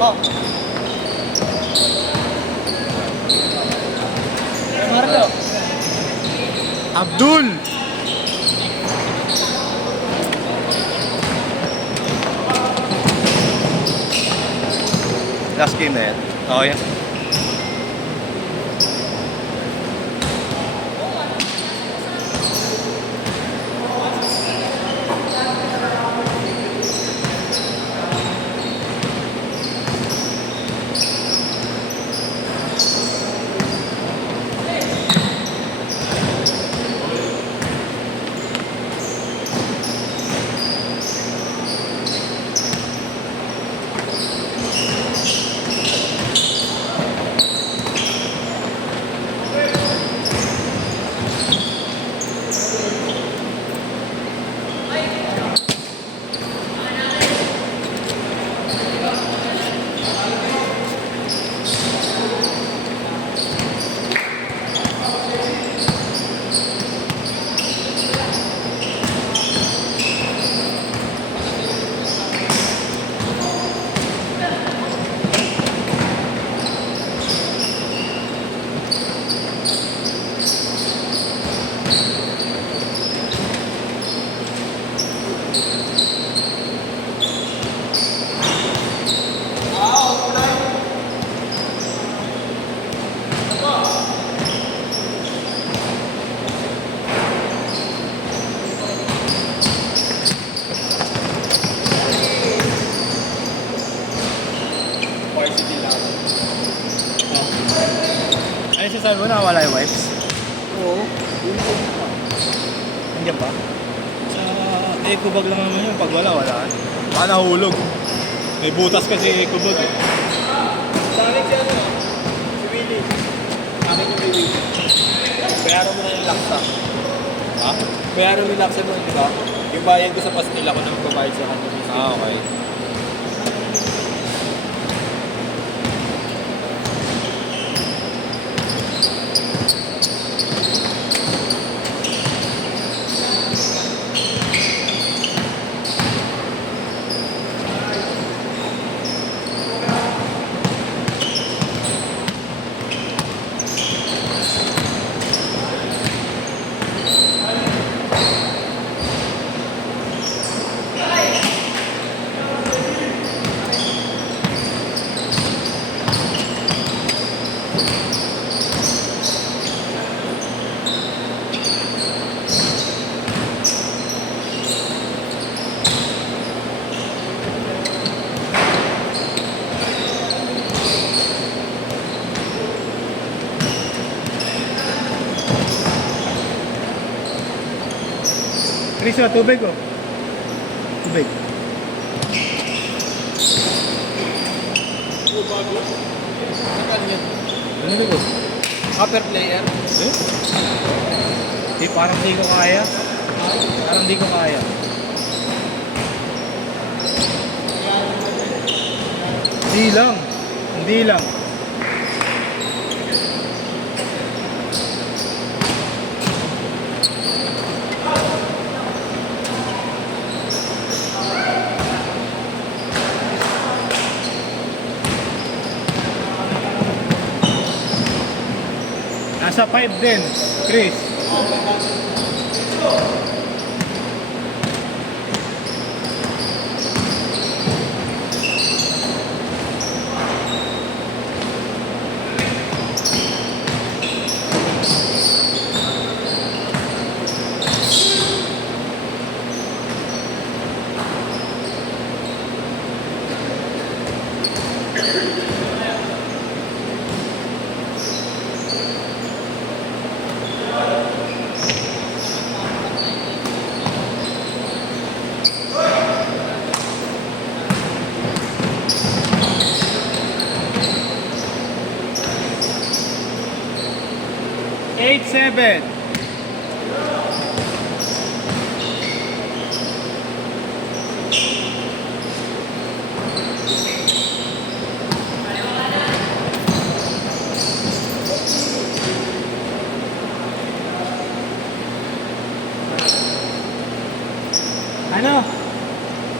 Oh. Marlo. Abdul! Last game na yan. Oo, yan. Ay, sasabi mo na wala yung wipes? Oo. Nandiyan ba? Sa eco bag lang naman yun. Pag wala, wala. Baka nahulog. May butas kasi eco bag. Sa akin si ano, si Willie. Sa akin yung Willie. Bayaran mo na yung laksa. Ha? Bayaran mo yung laksa mo, di ba? Yung bayad ko sa pastil ako na magbabayad sa kanya. Ah, okay. Chris, tubig oh. Tubig. Oo, bago. Saan yan? Ano ko? Upper player. Parang di ko kaya. Parang di ko kaya. Hindi lang. Hindi lang. Nasa 5 din, Chris. Eight, 7. Ano?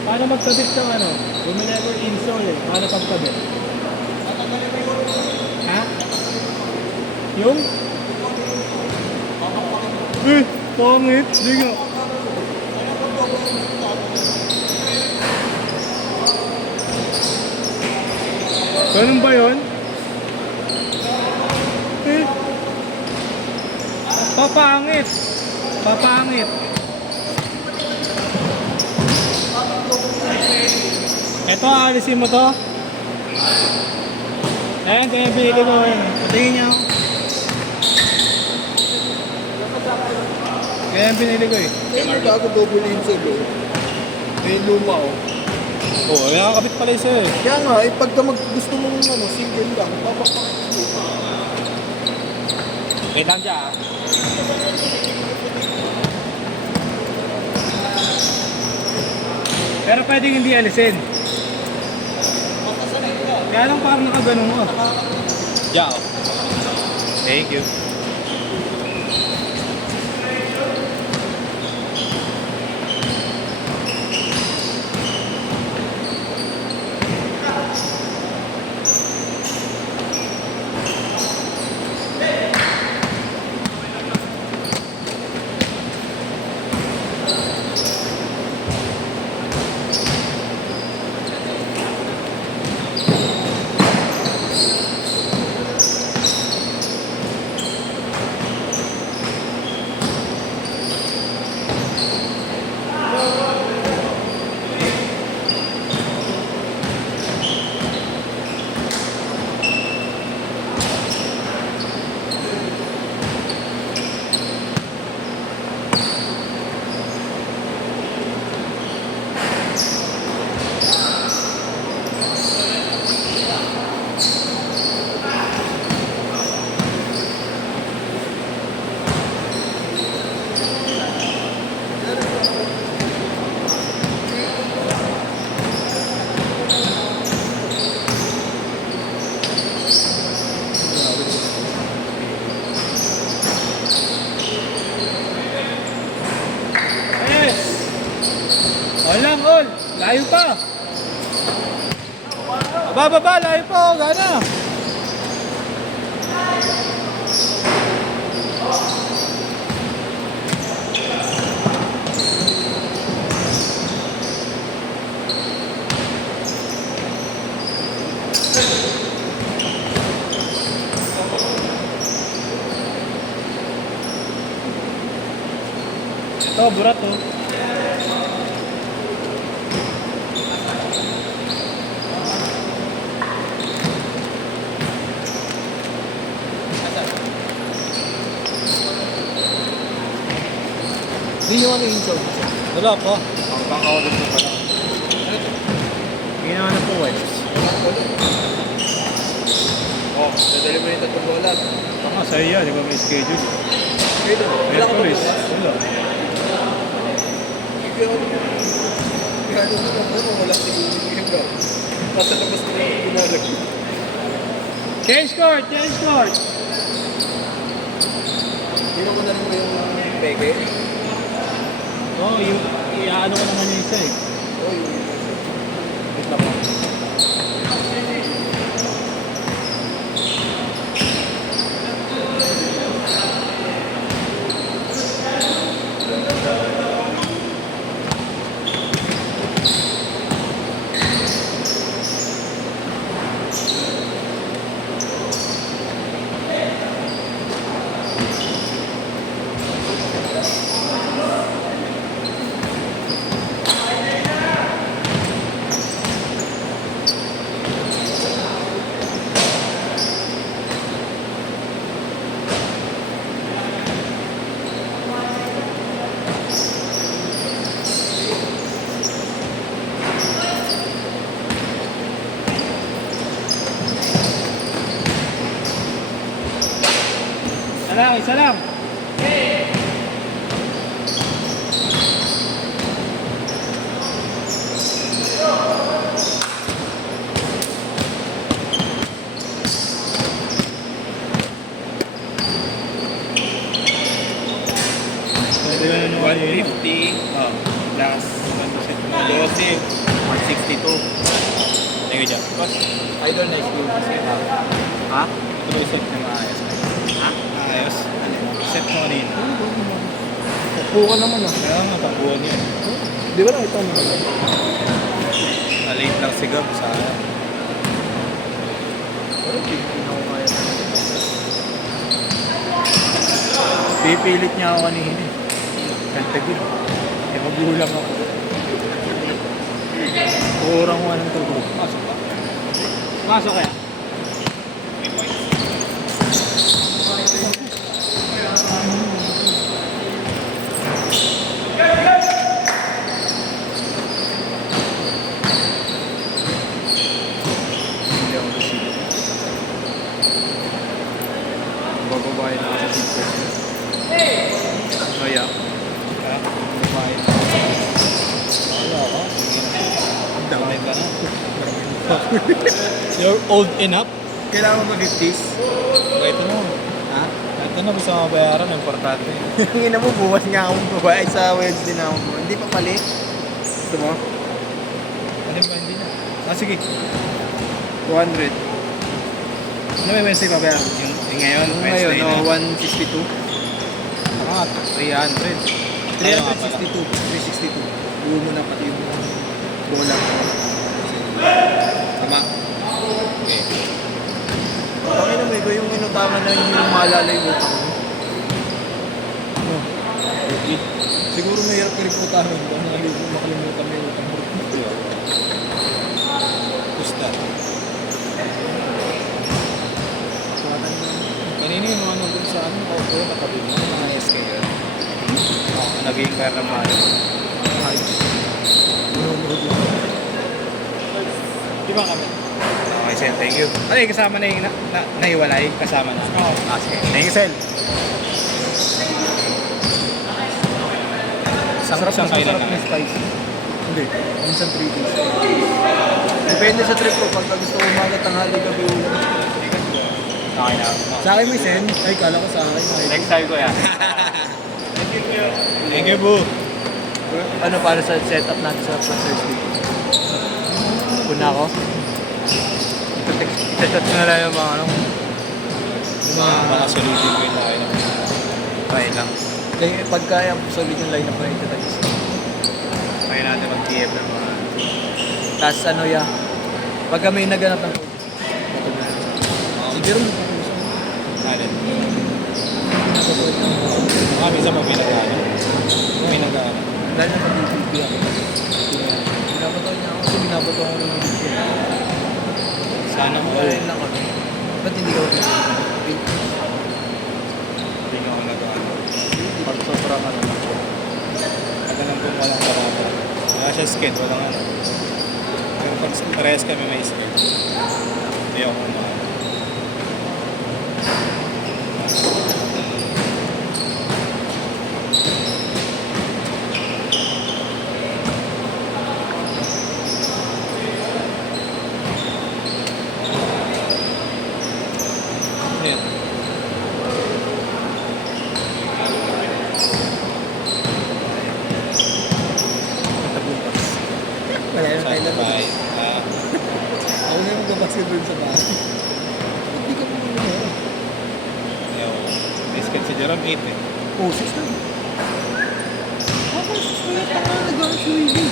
Paano magkabit ng ano? Bumili ako yung install eh. Paano pagkabit? Ha? Yung? Eh, pangit. Di nga. Ganun ba yun? Eh. Papangit. Papangit. Ito, alisin mo to. Ayan, kaya binili ko. Patingin niya ako. Kaya binili ko eh. Kaya bago bubulin sa loob. May luma oh. Oo, nakakabit pala isa eh. Kaya nga, eh, pagka gusto mong ano, single lang, papapak. Wait lang dyan ah. Pero pwedeng hindi alisin. Kaya lang parang nakaganon mo. Diyan oh. Thank you. Walang all. Layo pa. Baba, layo pa. Oh, gana. Ito, burat oh. Hindi nyo ano yung sound. Wala pa. Kakawalan mo pala. Hindi naman na po eh. Oh, dadali mo yung tatlong bola. Baka sa'yo yan, di ba may schedule? Kaya wala ka pa Mercury. bola. Wala. Kaya ano mo naman, wala si Ibra. Nasa labas ko lang binalag. Change court! Change court! Hindi ko na rin mo yung peke. Oo, oh, i-ano ko naman yung isa eh. Oh, yung Wait lang po. Isa lang. Pwede ka na naman yun. 150 Oh. plus 12 Thank you, Jack. Boss, idol na experience. Ha? Ito ba yung set na maayos? Ha? Maayos? Set mo kanina. Upo ka naman ah. Kaya nga, tabuhan yun. Di ba nakita mo naman? Late lang si Gab sa Pero hindi ako kaya talaga. Pipilit niya ako kanina eh. Kantagin. Eh magulang ako. Urang ko ng tulog. Pasok ba? Pasok kaya? Hindi ako nasilo. Bababae na ako sa TikTok. Oh yeah. Babae na ako. Wala ka. dami ka na. You're old enough. Kailangan mo ba 50s? Ito na. Ha? Ito na, gusto mabayaran. Importante. Ang ina mo, buwas nga akong babae sa Wednesday na ako. Hindi pa pali. Gusto mo? Ano ba, hindi na. Ah, sige. 200. Ano may Wednesday pabayaran? Yung ngayon, Ngayon, Wednesday na. 162. Ah, 300. 362. 362. Buo mo na pati yung bola. Tama. Okay. Bakit naman ikaw yung inutangan na hindi mo maalala yung utang mo? Okay. Siguro mahirap ka rin po tayo. Makalimutan mo yung utang mo. Pusta. Kanina yung mga nandun sa ano, ako natabi mo, mga SK yun. Naging karaman. Di ba kami? Okay, Sel, thank you. Ano yung kasama na yung nahiwalay? Kasama na? Oo. Ah, sige. Thank you, Sel. Sarap Saan kayo masarap na na spicy. Hindi. Minsan 3 days. Depende sa trip ko. Pagka gusto ko umaga, tanghali, gabi, ulo. Okay na. Sa akin may send. Ay, kala ko sa akin. Next time ko yan. Thank you, Boo. Ano para sa setup natin sa Thursday? Puna ako. Ito na lang yung mga ano. Yung Mga sulitin ko yung tayo na. Kaya lang. Kaya pagka yung solid yung line-up na ito tayo. Kaya natin mag-TF ng mga... Tapos ano ya, pagka may naganap ng coach. Siguro mo pa kung saan. Alin. Minsan pa pinagkano. Pinagkano. Dahil na pag-ibig ako. Binabato niya ako kasi binabato ako ng video. Sana mo. Dahil lang ako. Ba't hindi ka mag-ibig? Hindi nga ako nag-ano. Pag sobrang ano lang. Pag alam kong walang karata. Wala siya skate, walang ano. Pero pag parehas kami may skate. Hindi ako na. Yan. Wala na tayo lang. Bye. Ako na yung mag-basket doon sa bahay. Hindi ka mo naman. Ayaw. May skate si Jerome 8 eh. Oh, 6 na. Ako, 6 na yung tanga nag-swimming.